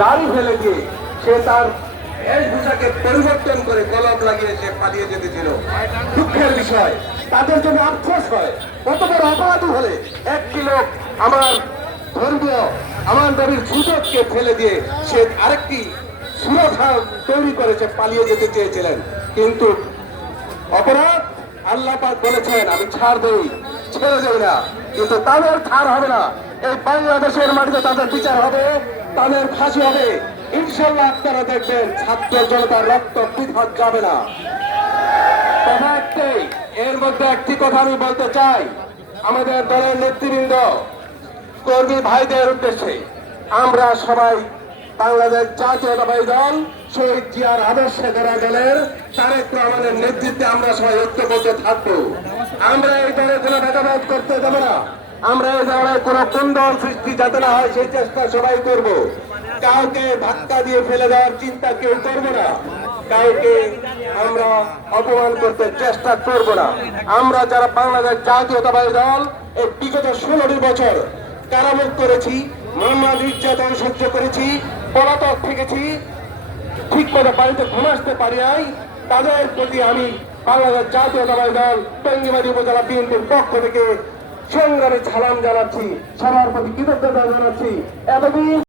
দাড়ি ফেলে দিয়ে সে তার বেশভূষাকে পরিবর্তন করে কলম লাগিয়ে সে পালিয়ে যেতেছিল। দুঃখের বিষয়, তাদের জন্য আফসোস হয়, কত বড় অপরাধী হলে একটি লোক আমার ধর্মীয় আমার নবীর সুযোগকে ফেলে দিয়ে সে আরেকটি সুরক্ষা তৈরি করেছে, পালিয়ে যেতে চেয়েছিলেন। কিন্তু অপরাধ আল্লাহ পাক বলেছেন আমি ছাড় দেই, ছেড়ে দেই না, কিন্তু তাদের ছাড় হবে না। এই বাংলাদেশের মাটিতে তাদের বিচার হবে, তাদের ফাঁসি হবে। ইনশাল্লাহ আপনারা দেখবেন ছাত্র জনতার রক্ত বৃথা যাবে না। কথা একটাই, এর মধ্যে একটি কথা আমি বলতে চাই আমাদের দলের নেতৃবৃন্দ, কর্মী ভাইদের উদ্দেশ্যে। আমরা সবাই বাংলাদেশ জাতীয়তাবাদী দল শহীদ জিয়ার আদর্শে গড়া দলের তারেক রহমানের নেতৃত্বে আমরা সবাই ঐক্যবদ্ধ থাকবো। আমরা এই দলের কোনো ভেদাভেদ করতে দেবো না। আমরা এই দলের কোনো কুন্দল সৃষ্টি যাতে না হয় সেই চেষ্টা সবাই করব। কাউকে ধাক্কা দিয়ে ফেলে দেওয়ার চিন্তা কেউ করবো না, কাউকে আমরা অপমান করতে চেষ্টা করব না। আমরা যারা বাংলাদেশ জাতীয়তাবাদী দল এই বিগত 16টি বছর কারাভোগ করেছি, মানব নির্যাতন সহ্য করেছি, পলাতক থেকেছি, ঠিক মতো বাড়িতে ঘুমাসতে পারি নাই, তাদের প্রতি আমি বাংলাদেশ জাতীয়তাবাদী দল টঙ্গিবাড়ি উপজেলা বিএনপির পক্ষ থেকে সংগ্রামী সালাম জানাচ্ছি, সবার প্রতি কৃতজ্ঞতা জানাচ্ছি। এতদিন